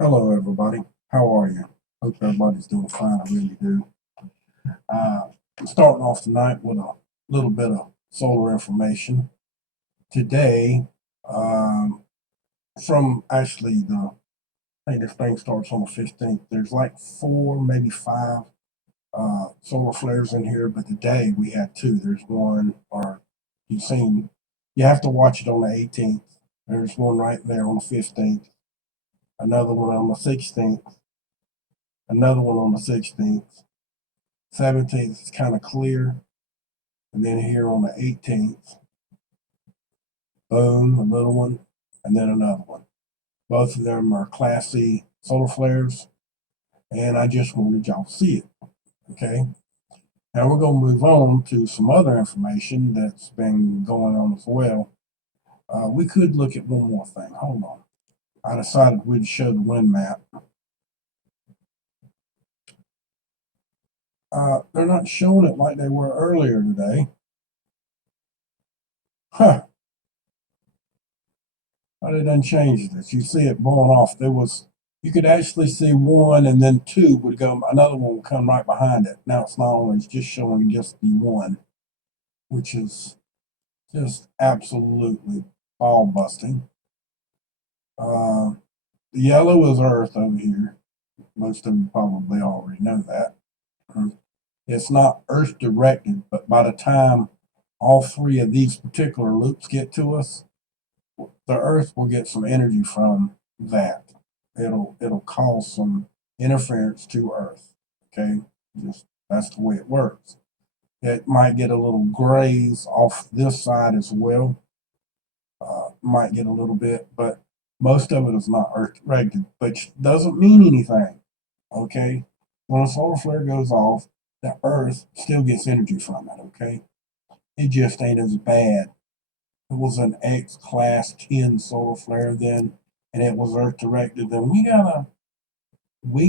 Hello, everybody. How are you? Hope everybody's doing fine. I really do. I'm starting off tonight with a little bit of solar information. Today, um, from actually I think this thing starts on the 15th. There's like four, maybe five solar flares in here, but today we had two. There's one, or you've seen, you have to watch it on the 18th. There's one right there on the 15th, another one on the 16th, another one on the 16th. 17th is kind of clear. And then here on the 18th, boom, a little one, and then another one. Both of them are Class C solar flares, and I just wanted y'all to see it. Okay. Now we're going to move on to some other information that's been going on as well. We could look at one more thing. Hold on. I decided we'd show the wind map. They're not showing it like they were earlier today. Huh. But it done changed this. You see it blowing off. You could actually see one and then two would go, another one would come right behind it. Now it's not only, it's just showing just the one, which is just absolutely ball busting. Uh, the yellow is Earth over here. Most of you probably already know that. It's not Earth directed, but by the time all three of these particular loops get to us, the Earth will get some energy from that. It'll cause some interference to Earth. Okay, just that's the way it works. It might get a little graze off this side as well. Might get a little bit, but most of it is not Earth directed, which doesn't mean anything. Okay, when a solar flare goes off, the Earth still gets energy from it. Okay, it just ain't as bad. It was an X class 10 solar flare then, and it was Earth directed, then we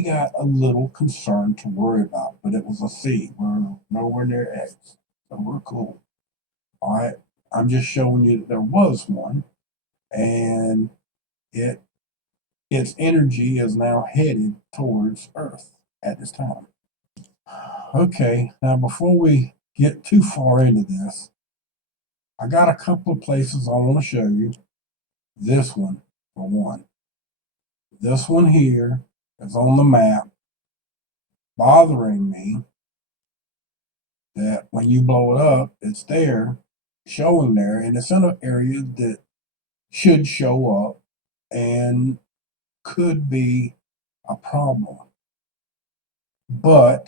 got a little concern to worry about, but it was a C. We're nowhere near X. So we're cool. All right. I'm just showing you that there was one, and it its energy is now headed towards Earth at this time. Okay, now before we get too far into this, I got a couple of places I want to show you. This one, for one. This one here is on the map, bothering me that when you blow it up, it's there, showing there, and it's in an area that should show up and could be a problem. But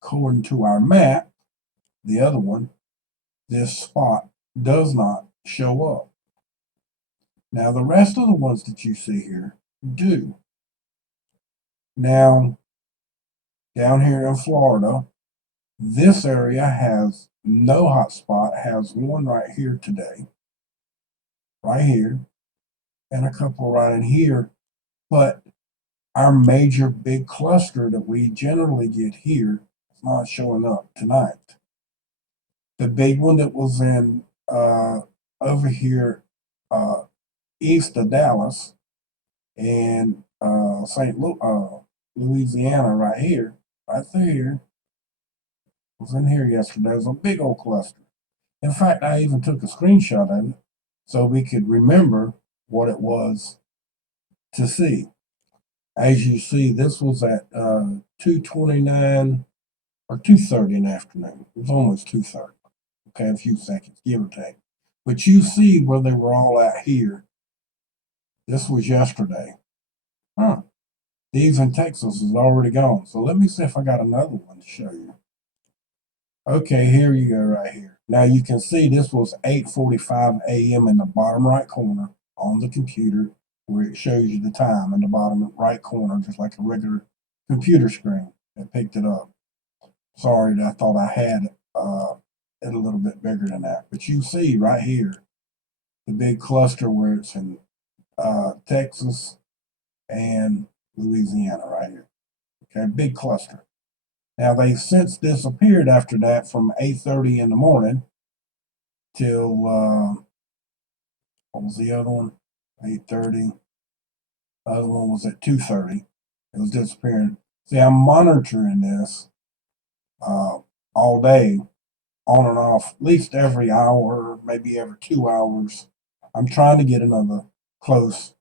according to our map, the other one, this spot does not show up. Now, the rest of the ones that you see here do. Now, down here in Florida, this area has no hotspot, has one right here today, right here, and a couple right in here. But our major big cluster that we generally get here is not showing up tonight. The big one that was in over here uh, east of Dallas and Louisiana, right through here, was in here yesterday. It was a big old cluster. In fact, I even took a screenshot of it so we could remember what it was to see. As you see, this was at 2:29 or 2:30 in the afternoon. It was almost 2:30. Okay, a few seconds, give or take. But you see where they were all at here. This was yesterday. Huh. These in Texas is already gone. So let me see if I got another one to show you. Okay, here you go right here. Now you can see this was 8:45 a.m. in the bottom right corner on the computer where it shows you the time in the bottom right corner, just like a regular computer screen. It picked it up. Sorry, I thought I had it a little bit bigger than that. But you see right here the big cluster where it's in Texas and Louisiana right here. Okay, big cluster. Now they've since disappeared after that from 8:30 in the morning till what was the other one? 8:30. The other one was at 2:30. It was disappearing. See, I'm monitoring this uh, all day, on and off, at least every hour, maybe every 2 hours. I'm trying to get another close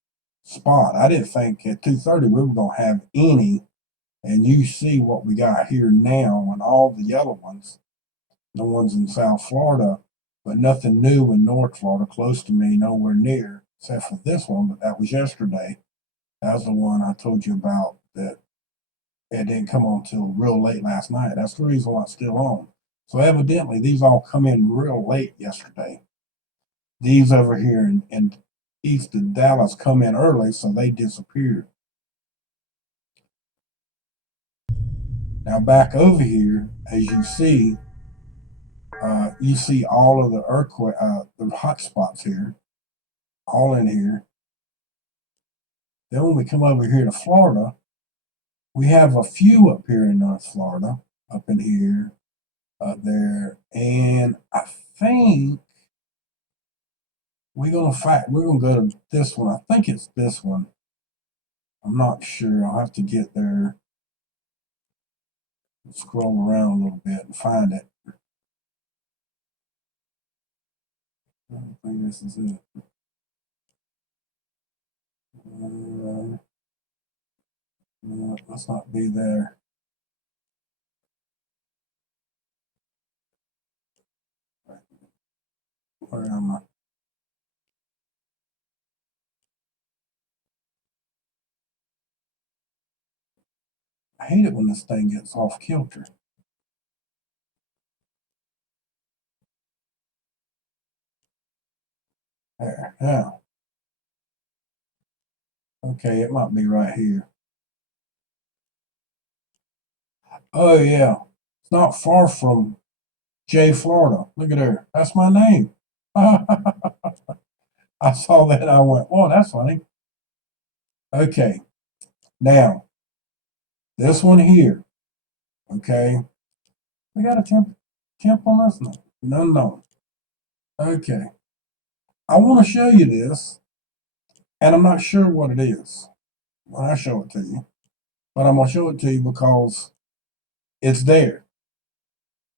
spot. I didn't think at 2:30 we were going to have any, and you see what we got here now, and all the yellow ones, the ones in South Florida, but nothing new in North Florida, close to me, nowhere near, except for this one. But that was yesterday. That was the one I told you about that it didn't come on till real late last night. That's the reason why it's still on. So evidently these all come in real late yesterday. These over here in east of Dallas come in early, so they disappeared. Now back over here, as you see all of the earthquake, the hot spots here, all in here. Then when we come over here to Florida, we have a few up here in North Florida, up in here, up there, and I think we're gonna go to this one. I think it's this one. I'm not sure. I'll have to get there, scroll around a little bit and find it. I don't think this is it. No, let's not be there. Where am I? I hate it when this thing gets off kilter. There, now. Okay, it might be right here. Oh yeah, it's not far from J, Florida. Look at there. That's my name. I saw that. I went, "Oh, that's funny." Okay, now this one here. Okay, we got a temp on this one. No. Okay, I want to show you this, and I'm not sure what it is when I show it to you, but I'm gonna show it to you because it's there.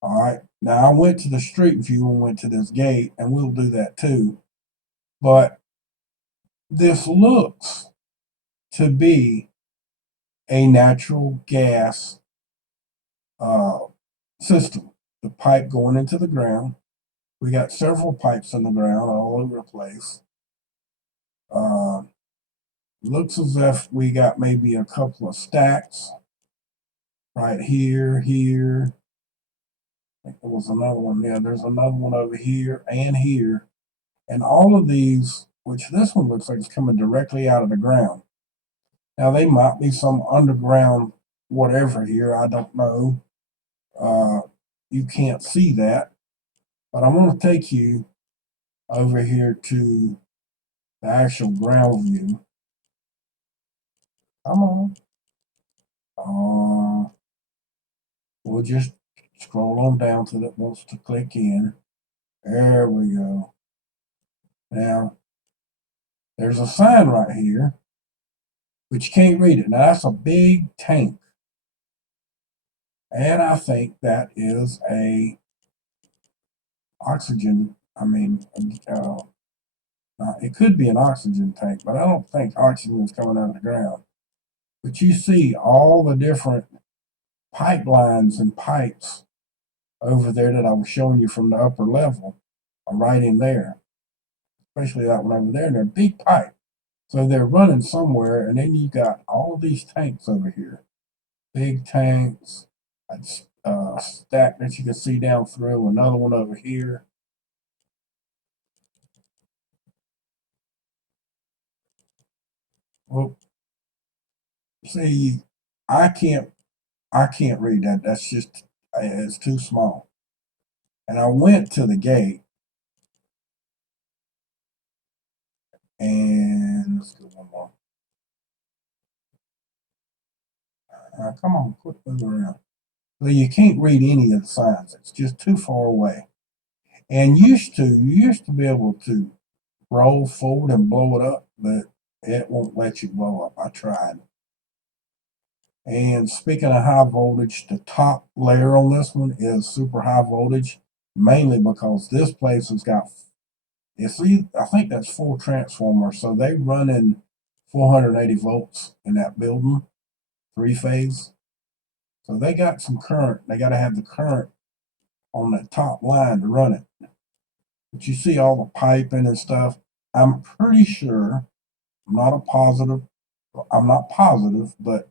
All right. Now I went to the street view and went to this gate, and we'll do that too. But this looks to be a natural gas uh, system. The pipe going into the ground. We got several pipes in the ground all over the place. Uh, looks as if we got maybe a couple of stacks right here, here. I think there was another one. Yeah, there's another one over here and here. And all of these, which this one looks like it's coming directly out of the ground. Now, they might be some underground whatever here. I don't know. You can't see that. But I'm going to take you over here to the actual ground view. Come on. We'll just scroll on down till it wants to click in. There we go. Now, there's a sign right here, but you can't read it. Now, that's a big tank. And I think that is a oxygen. It could be an oxygen tank, but I don't think oxygen is coming out of the ground. But you see all the different pipelines and pipes over there that I was showing you from the upper level are right in there, especially that one over there. And they're big pipe. So they're running somewhere. And then you got all of these tanks over here. Big tanks, a stack that you can see down through, another one over here. Well, see, I can't read that. That's just it's too small. And I went to the gate, and let's do one more. Come on, quit moving around. So you can't read any of the signs. It's just too far away. And you used to be able to roll forward and blow it up, but It won't let you blow up. I tried. And speaking of high voltage, the top layer on this one is super high voltage, mainly because this place has got, I think that's 4 transformers, so they run in 480 volts in that building, 3 phase. So they got some current. They got to have the current on the top line to run it. But you see all the piping and stuff. I'm pretty sure, I'm not a positive, I'm not positive, but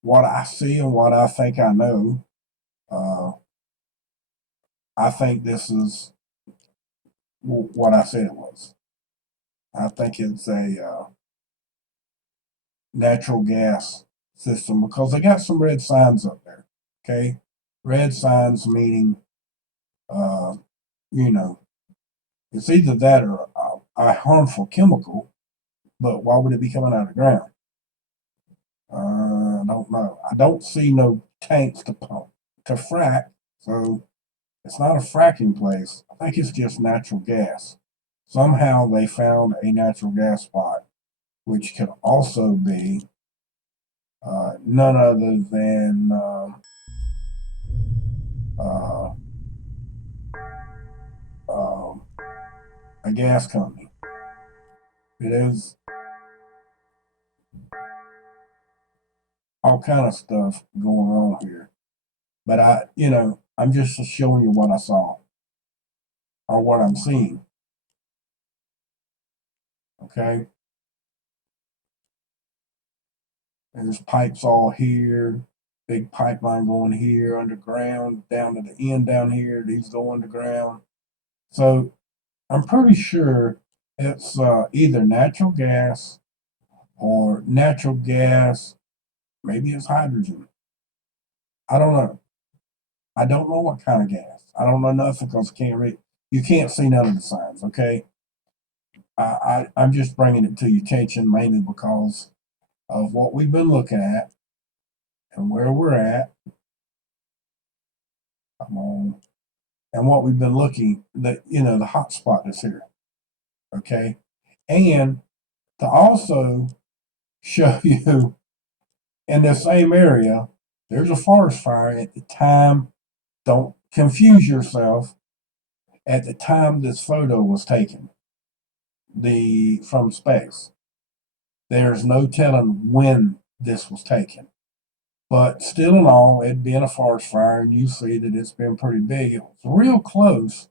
what I see and what I think I know, uh, I think this is what I said it was. I think it's a natural gas system because they got some red signs up there. Okay, red signs meaning, uh, you know, it's either that or a harmful chemical. But why would it be coming out of the ground? I don't know. I don't see no tanks to pump to frack, so it's not a fracking place. I think it's just natural gas. Somehow they found a natural gas spot, which could also be none other than uh, um, a gas company. It is all kind of stuff going on here. But I'm just showing you what I saw or what I'm seeing. Okay, there's pipes all here, big pipeline going here underground, down to the end down here. These go underground. So I'm pretty sure it's either natural gas or natural gas. Maybe it's hydrogen. I don't know. I don't know what kind of gas. I don't know nothing because I can't read. You can't see none of the signs. Okay, I'm just bringing it to your attention mainly because of what we've been looking at and where we're at. Come on. And what we've been looking, the hot spot that's here. Okay. And to also show you in the same area, there's a forest fire at the time. Don't confuse yourself. At the time this photo was taken, from space, there's no telling when this was taken. But still in all, it being a forest fire, and you see that it's been pretty big. It was real close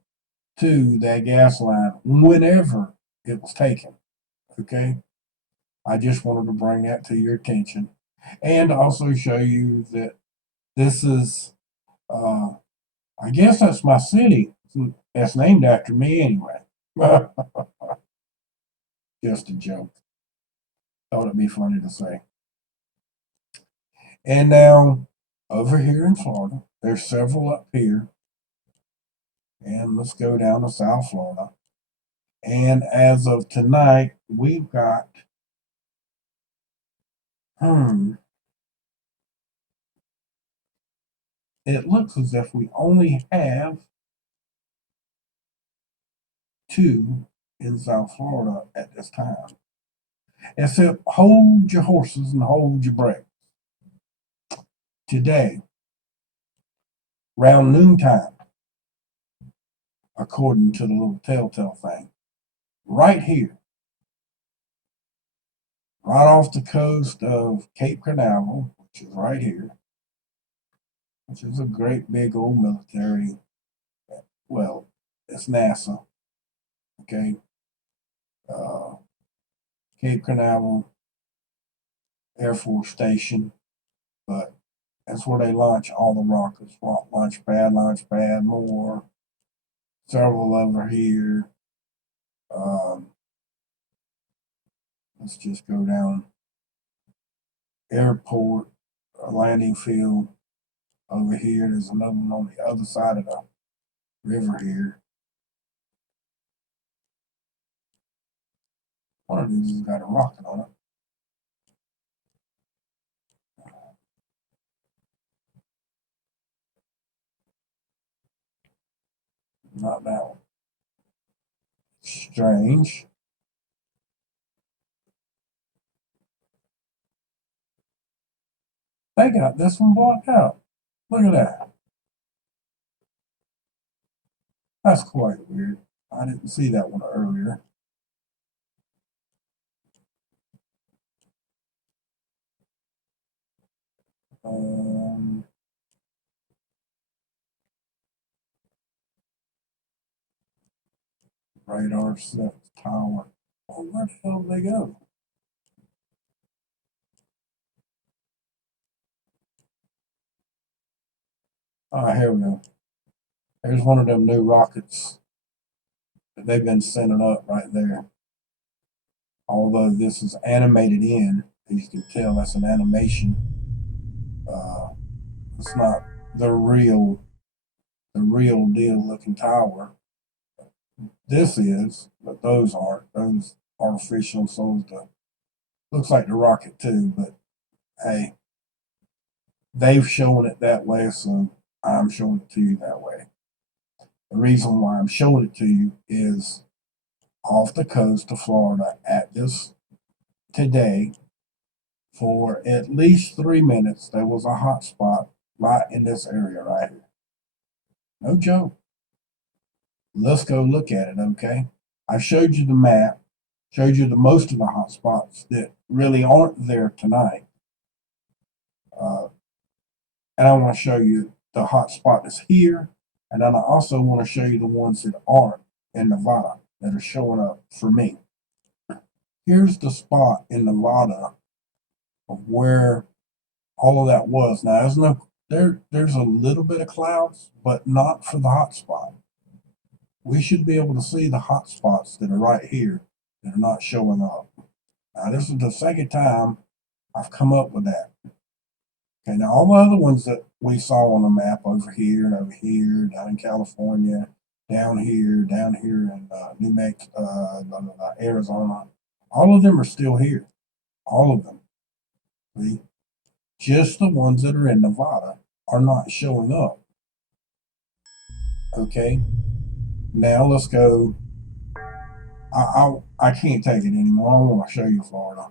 to that gas line whenever it was taken. Okay. I just wanted to bring that to your attention and also show you that this is, uh, I guess that's my city. It's named after me anyway. Just a joke. Thought it'd be funny to say. And now, over here in Florida, there's several up here. And let's go down to South Florida. And as of tonight, we've got, it looks as if we only have 2 in South Florida at this time. Except hold your horses and hold your breath. Today, round noontime, according to the little telltale thing, right here, right off the coast of Cape Canaveral, which is right here, which is a great big old military, well, it's NASA, okay? Uh, Cape Canaveral Air Force Station, but that's where they launch all the rockets. Launch pad, more, several over here. Um, let's just go down. Airport, a landing field over here. There's another one on the other side of the river here. One of these has got a rocket on it. Not that one. Strange. They got this one blocked out. Look at that. That's quite weird. I didn't see that one earlier. Um, radar set tower. Oh, where the hell did they go? Ah, here we go. There's one of them new rockets that they've been sending up right there. Although this is animated in, as you can tell, that's an animation. Uh, it's not the real deal looking tower. This is, but those aren't. Those artificial. So the looks like the rocket too. But hey, they've shown it that way, so I'm showing it to you that way. The reason why I'm showing it to you is off the coast of Florida at this today for at least 3 minutes. There was a hot spot right in this area right here. No joke. Let's go look at it, okay? I showed you the map, showed you the most of the hot spots that really aren't there tonight. Uh, and I want to show you the hot spot that's here. And then I also want to show you the ones that aren't in Nevada that are showing up for me. Here's the spot in Nevada of where all of that was. Now, there's a little bit of clouds, but not for the hot spot. We should be able to see the hot spots that are right here that are not showing up. Now, this is the second time I've come up with that. Okay, now all the other ones that we saw on the map over here and over here, down in California, down here in New Mexico, Arizona, all of them are still here. All of them. See? Just the ones that are in Nevada are not showing up. Okay, now let's go. I can't take it anymore. I want to show you Florida.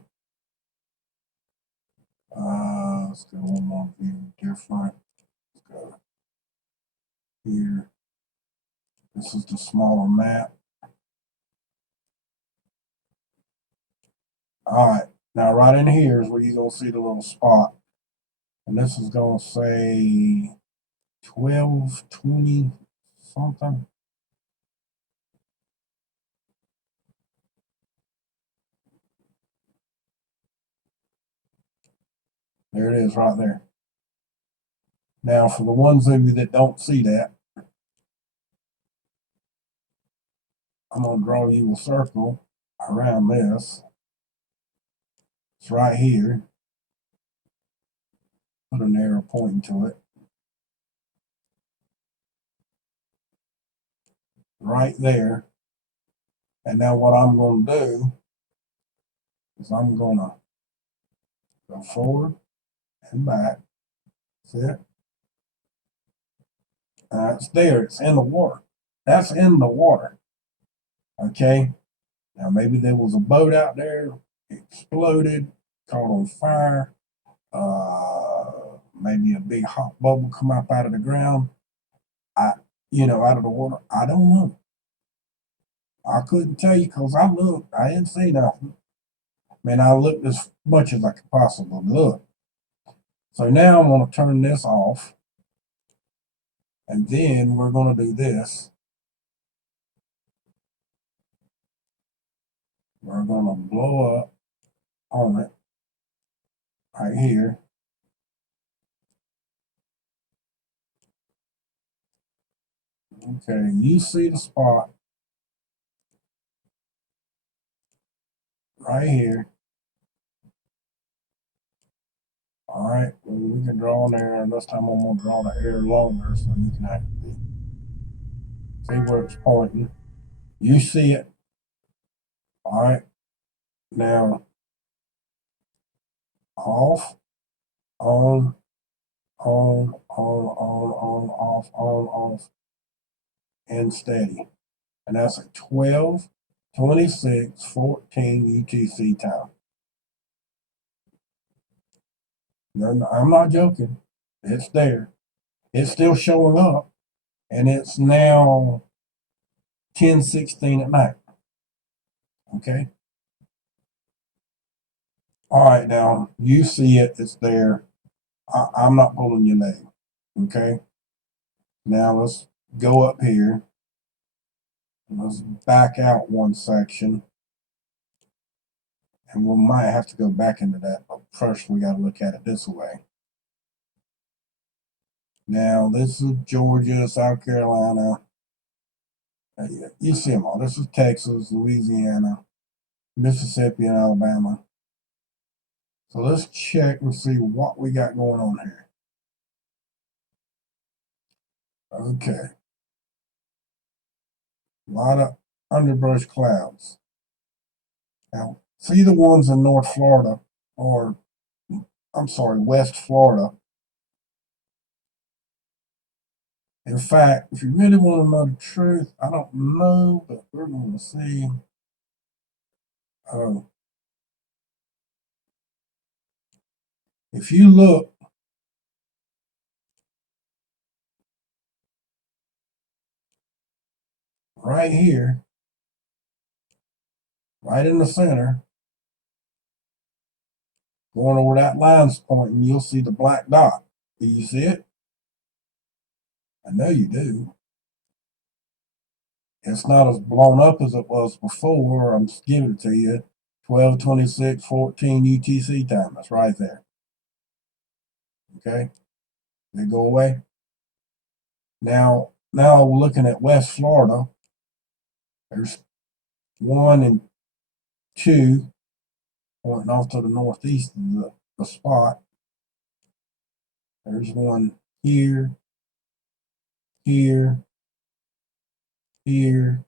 Let's go one more view different. Let's go here. This is the smaller map. All right, now right in here is where you're gonna see the little spot, and this is gonna say 1220 something. There it is right there. Now, for the ones of you that don't see that, I'm going to draw you a circle around this. It's right here. Put an arrow pointing to it. Right there. And now what I'm going to do is I'm going to go forward and back. See it? It's there. It's in the water. That's in the water. Okay? Now, maybe there was a boat out there, exploded, caught on fire. Maybe a big hot bubble come up out of the ground. Out of the water. I don't know. I couldn't tell you because I looked. I didn't see nothing. Man, I looked as much as I could possibly look. So now I'm going to turn this off. And then we're going to do this. We're going to blow up on it right here. Okay, you see the spot right here. All right, well, we can draw on there, and this time I'm going to draw the air longer so you can actually see where it's pointing. You see it. All right, now off, on, off, and steady. And that's a 12, 26, 14 UTC time. No, I'm not joking. It's there. It's still showing up, and it's now 10:16 at night. Okay. All right, now you see it. It's there. I'm not pulling your leg. Okay. Now let's go up here. Let's back out one section. And we might have to go back into that. But first, we got to look at it this way. Now, this is Georgia, South Carolina. You see them all. This is Texas, Louisiana, Mississippi, and Alabama. So let's check and see what we got going on here. Okay. A lot of underbrush clouds. Now, see the ones in North Florida, or I'm sorry, West Florida. In fact, if you really want to know the truth, I don't know, but we're going to see. Uh, if you look right here, right in the center, going over that line's pointing, you'll see the black dot. Do you see it? I know you do. It's not as blown up as it was before. I'm just giving it to you. 12:26:14 UTC time. That's right there. Okay. They go away. Now we're looking at West Florida. There's 1 and 2 pointing off to the northeast of the spot. There's one here, here, here,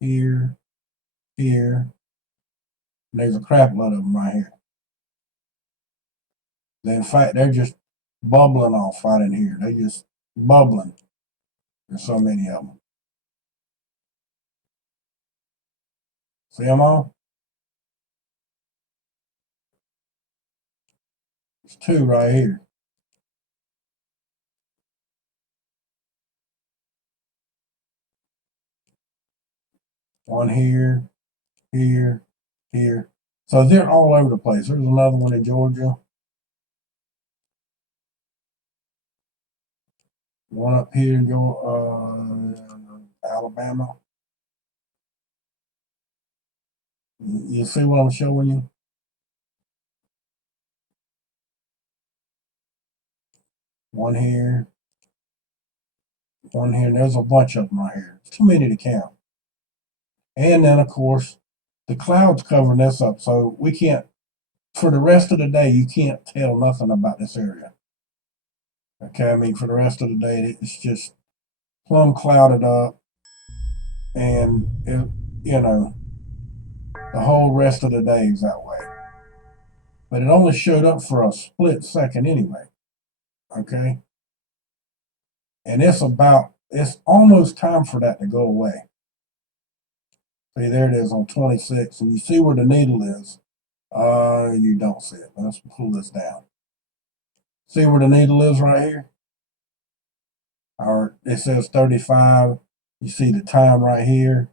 here, here. And there's a crap load of them right here. In fact, they're just bubbling off right in here. They're just bubbling. There's so many of them. See them all? There's 2 right here. One here, here, here. So they're all over the place. There's another one in Georgia. One up here in Alabama. You see what I'm showing you? One here, one here. And there's a bunch of them right here. It's too many to count. And then, of course, the clouds covering this up. So we can't, for the rest of the day, you can't tell nothing about this area. Okay, I mean, for the rest of the day, it's just plumb clouded up. And, the whole rest of the day is that way. But it only showed up for a split second anyway. Okay? And it's almost time for that to go away. See, there it is on 26. And you see where the needle is. You don't see it. Let's pull this down. See where the needle is right here? Or it says 35. You see the time right here.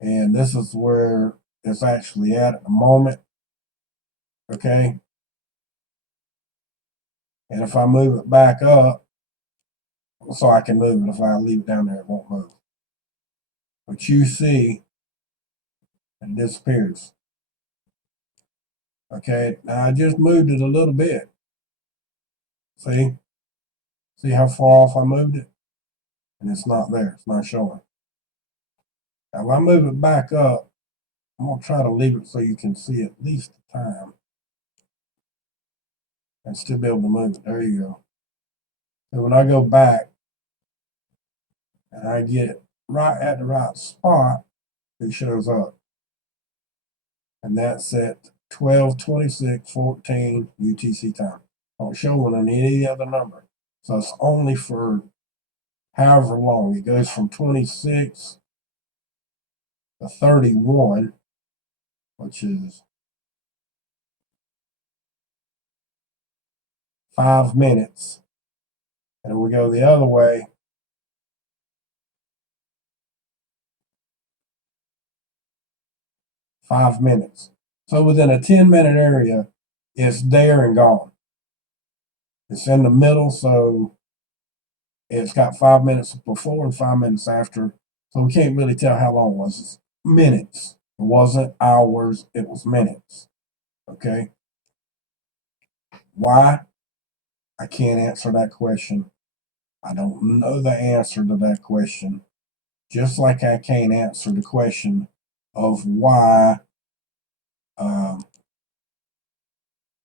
And this is where it's actually at the moment. Okay? And if I move it back up, so I can move it. If I leave it down there, it won't move. But you see, it disappears. Okay, now I just moved it a little bit. See? See how far off I moved it? And it's not there. It's not showing. Now, if I move it back up, I'm going to try to leave it so you can see at least the time. And still be able to move it. There you go. So when I go back, and I get it right at the right spot, it shows up. And that's at 12:26:14 UTC time. Don't show it on any other number. So it's only for however long. It goes from 26 to 31, which is 5 minutes. And if we go the other way, 5 minutes. So within a 10-minute area, it's there and gone. It's in the middle, so it's got 5 minutes before and 5 minutes after. So we can't really tell how long it was. It's minutes. It wasn't hours, it was minutes. Okay? Why? I can't answer that question. I don't know the answer to that question. Just like I can't answer the question of why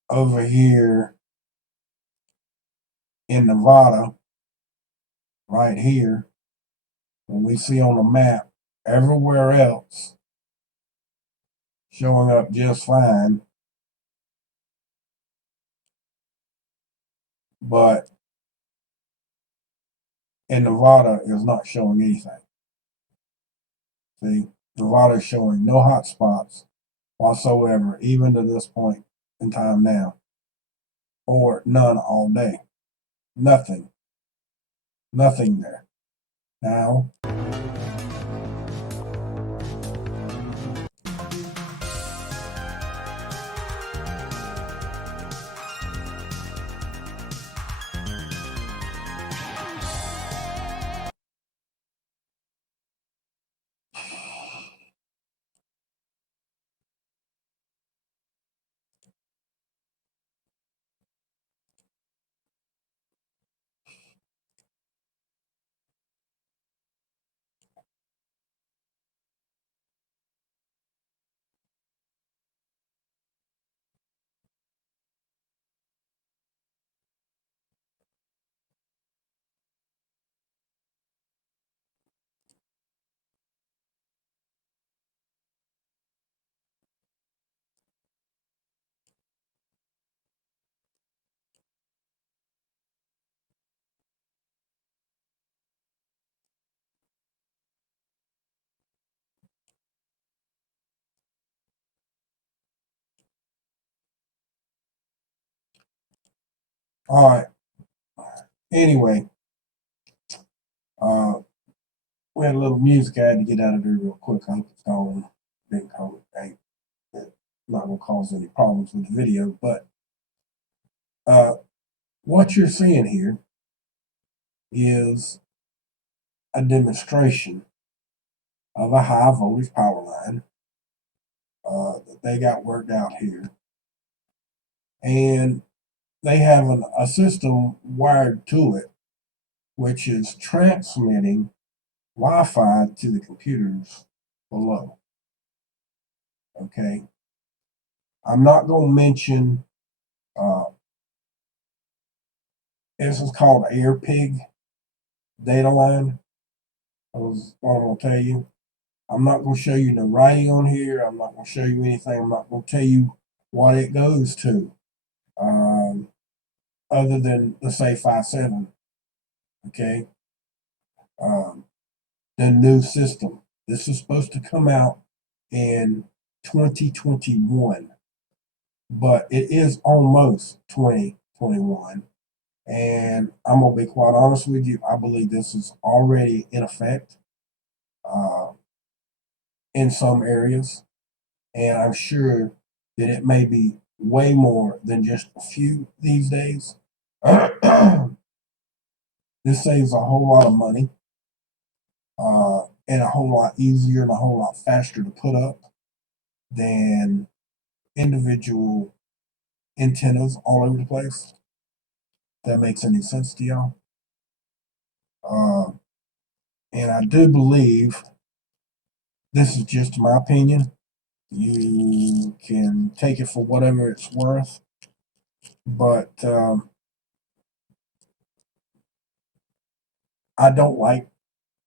over here in Nevada, right here, when we see on the map everywhere else showing up just fine, but in Nevada is not showing anything. See, Nevada is showing no hot spots whatsoever, even to this point in time now, or none all day. Nothing. Nothing there. Now, all right. Anyway, uh, we had a little music I had to get out of there real quick. I hope it's gone. Didn't call it. Hey, it's not going to cause any problems with the video, but what you're seeing here is a demonstration of a high voltage power line that they got worked out here. And they have a system wired to it, which is transmitting Wi-Fi to the computers below. Okay. I'm not going to mention, this is called AirPig data line. That was what I'm going to tell you. I'm not going to show you the writing on here. I'm not going to show you anything. I'm not going to tell you what it goes to, other than the say 5.7. Okay. The new system. This is supposed to come out in 2021, but it is almost 2021. And I'm going to be quite honest with you. I believe this is already in effect in some areas. And I'm sure that it may be way more than just a few these days. This saves a whole lot of money and a whole lot easier and a whole lot faster to put up than individual antennas all over the place. If that makes any sense to y'all. And I do believe, this is just my opinion, you can take it for whatever it's worth, but I don't like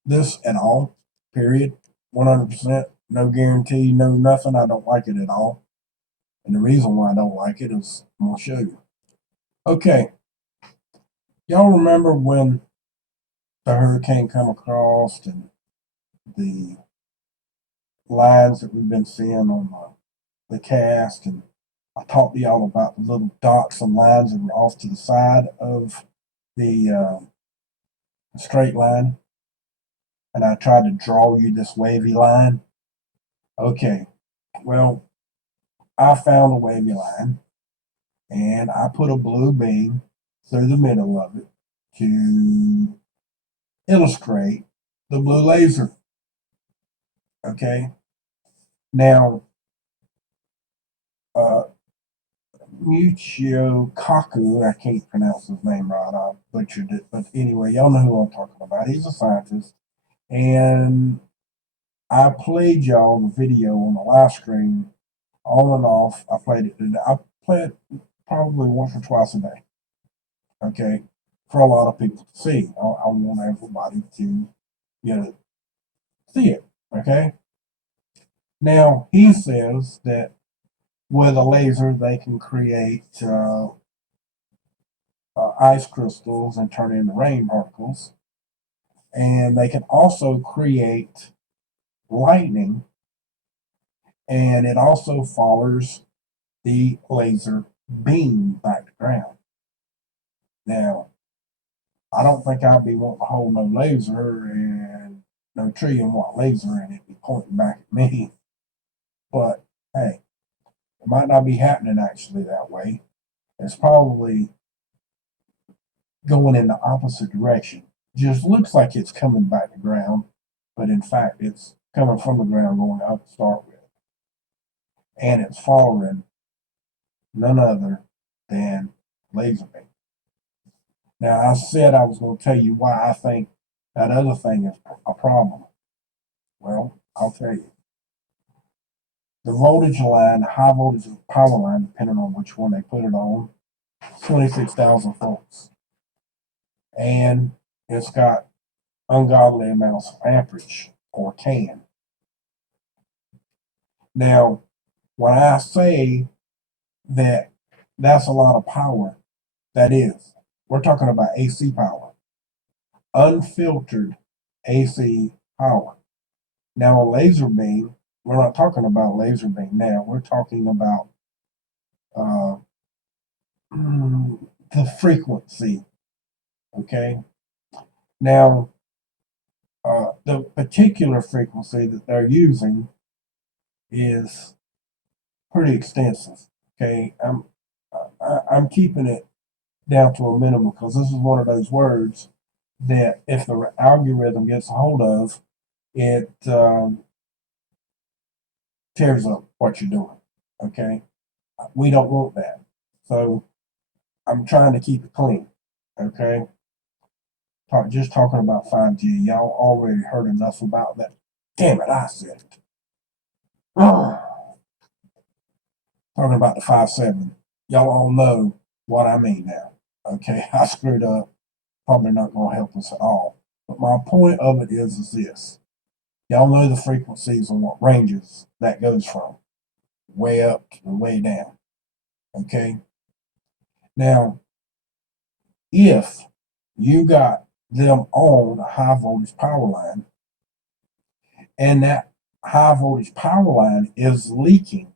this at all, period. 100%. No guarantee, no nothing. I don't like it at all. And the reason why I don't like it is I'm going to show you. Okay. Y'all remember when the hurricane come across and the lines that we've been seeing on the cast, and I talked to y'all about the little dots and lines that were off to the side of the straight line, and I tried to draw you this wavy line. Okay, well, I found a wavy line, and I put a blue beam through the middle of it to illustrate the blue laser. Okay, now uh, Michio Kaku, I can't pronounce his name right, I butchered it, but anyway, y'all know who I'm talking about. He's a scientist, and I played y'all the video on the live screen on and off. I played it. I play it probably once or twice a day. Okay, for a lot of people to see. I want everybody to see it. Okay. Now he says that with a laser they can create ice crystals and turn into rain particles, and they can also create lightning, and it also follows the laser beam back to ground. Now, I don't think I'd be wanting to hold no laser and no tree and want laser and it be pointing back at me. But hey, it might not be happening actually that way. It's probably going in the opposite direction. Just looks like it's coming back to ground, but in fact it's coming from the ground going up to start with. And it's following none other than laser beam. Now, I said I was going to tell you why I think that other thing is a problem. Well, I'll tell you. The voltage line, the high voltage power line, depending on which one they put it on, 26,000 volts. And it's got ungodly amounts of amperage, or can. Now, when I say that that's a lot of power, that is. We're talking about AC power, unfiltered AC power. Now, a laser beam, we're not talking about laser beam now. We're talking about uh, the frequency. Okay. Now, the particular frequency that they're using is pretty extensive. Okay. I'm keeping it down to a minimum because this is one of those words that if the algorithm gets a hold of, it tears up what you're doing. Okay. We don't want that. So I'm trying to keep it clean. Okay. Just talking about 5G. Y'all already heard enough about that. Damn it, I said it. Talking about the 5.7. Y'all all know what I mean now. Okay. I screwed up. Probably not going to help us at all. But my point of it is this. Y'all know the frequencies and what ranges that goes from. Way up to way down. Okay. Now, if you got them on a high voltage power line and that high voltage power line is leaking,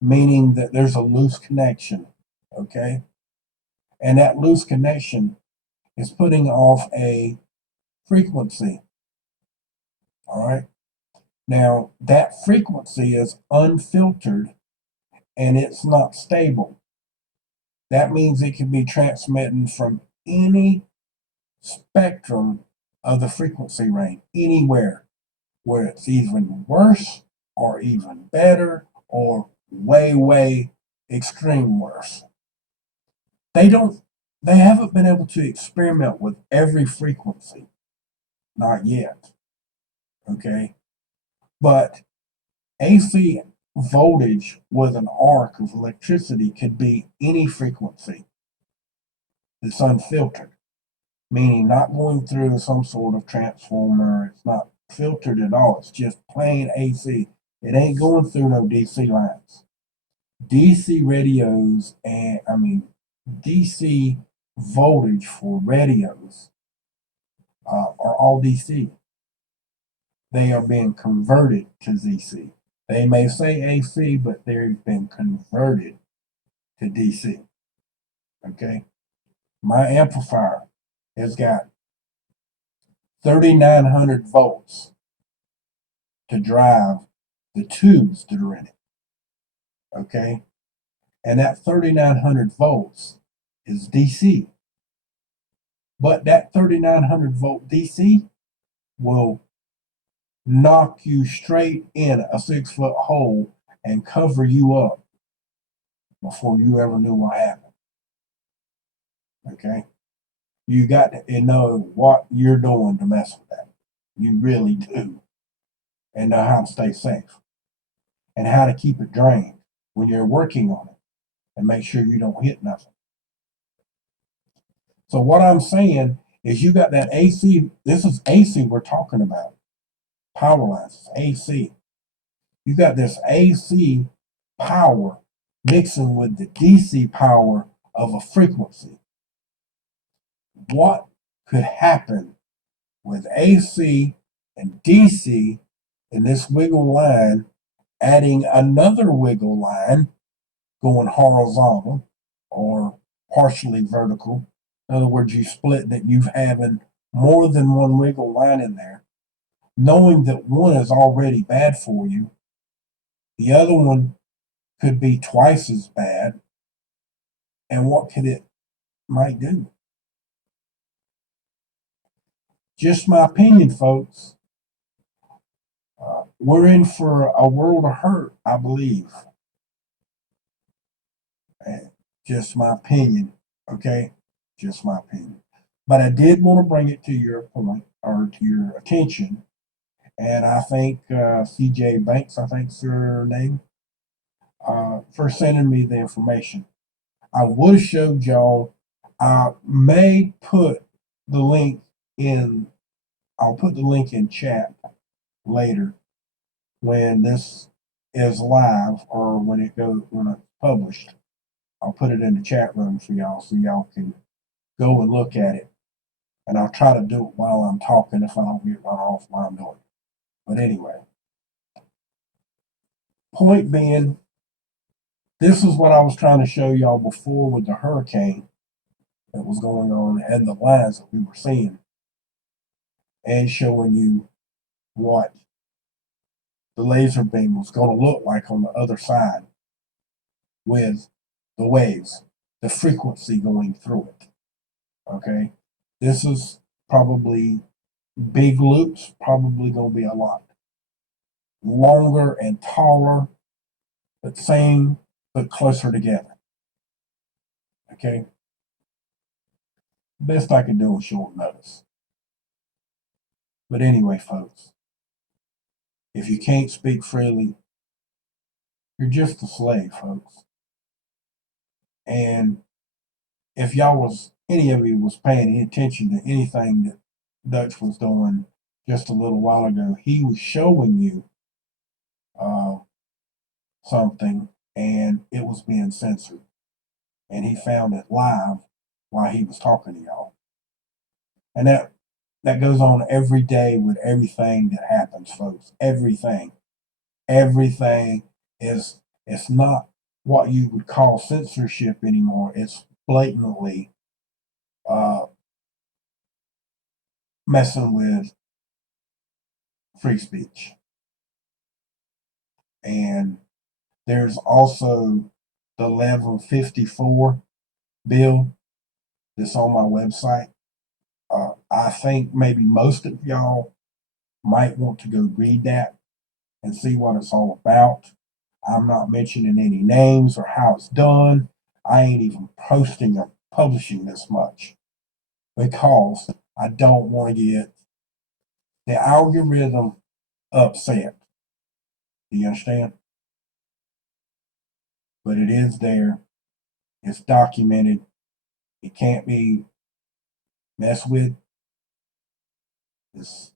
meaning that there's a loose connection, okay? And that loose connection is putting off a frequency, all right? Now, that frequency is unfiltered and it's not stable. That means it can be transmitting from any spectrum of the frequency range, anywhere, where it's even worse or even better or way, way extreme worse. They don't, they haven't been able to experiment with every frequency. Not yet. Okay. But AC voltage with an arc of electricity could be any frequency that's unfiltered, meaning not going through some sort of transformer. It's not filtered at all. It's just plain AC. It ain't going through no DC lines. DC radios and DC voltage for radios are all DC. They are being converted to DC. They may say AC, but they've been converted to DC. Okay. My amplifier has got 3,900 volts to drive the tubes that are in it. Okay. And that 3,900 volts is DC. But that 3,900 volt DC will knock you straight in a 6-foot hole and cover you up before you ever knew what happened. Okay? You got to know what you're doing to mess with that. You really do. And know how to stay safe and how to keep it drained when you're working on it and make sure you don't hit nothing. So, what I'm saying is, you got that AC. This is AC we're talking about. Power lines, AC. You got this AC power mixing with the DC power of a frequency. What could happen with AC and DC in this wiggle line, adding another wiggle line going horizontal or partially vertical? In other words, you split that, you having more than one wiggle line in there, knowing that one is already bad for you, the other one could be twice as bad, and what could it might do? Just my opinion, folks. We're in for a world of hurt, I believe. And just my opinion, okay? Just my opinion. But I did want to bring it to your point or to your attention, and I think CJ Banks, I think's her name, for sending me the information. I would have showed y'all. I may put the link in. I'll put the link in chat later when this is live or when it's published. I'll put it in the chat room for y'all so y'all can go and look at it. And I'll try to do it while I'm talking if I don't get run off while I'm doing it. But anyway, point being, this is what I was trying to show y'all before with the hurricane that was going on and the lines that we were seeing, and showing you what the laser beam was going to look like on the other side with the waves, the frequency going through it. Okay, this is probably big loops, probably going to be a lot longer and taller, but same, but closer together. Okay, best I could do with short notice. But anyway, folks, if you can't speak freely, you're just a slave, folks. And if any of you was paying any attention to anything that Dutch was doing just a little while ago, he was showing you uh, something, and it was being censored. And he found it live while he was talking to y'all. And that goes on every day with everything that happens, folks. Everything. Everything is, it's not what you would call censorship anymore. It's blatantly messing with free speech. And there's also the 1154 bill that's on my website. I think maybe most of y'all might want to go read that and see what it's all about. I'm not mentioning any names or how it's done. I ain't even posting or publishing this much because I don't want to get the algorithm upset. Do you understand? But it is there. It's documented. It can't be messed with. It's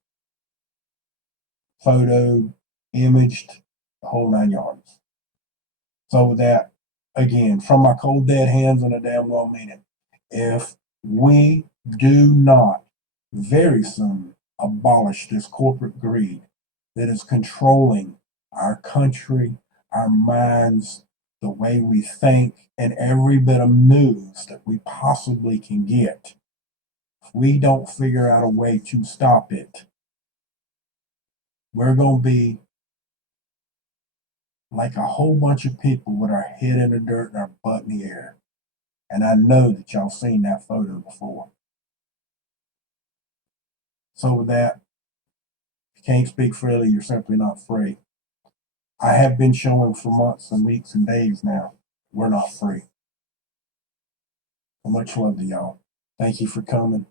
photo, imaged, the whole 9 yards. So with that, again, from my cold dead hands in a damn well mean it, if we do not very soon abolish this corporate greed that is controlling our country, our minds, the way we think, and every bit of news that we possibly can get, if we don't figure out a way to stop it, we're going to be like a whole bunch of people with our head in the dirt and our butt in the air. And I know that y'all seen that photo before. So with that, if you can't speak freely, you're simply not free. I have been showing for months and weeks and days now, we're not free. So much love to y'all. Thank you for coming.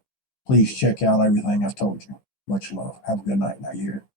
Please check out everything I've told you. Much love. Have a good night now, you hear?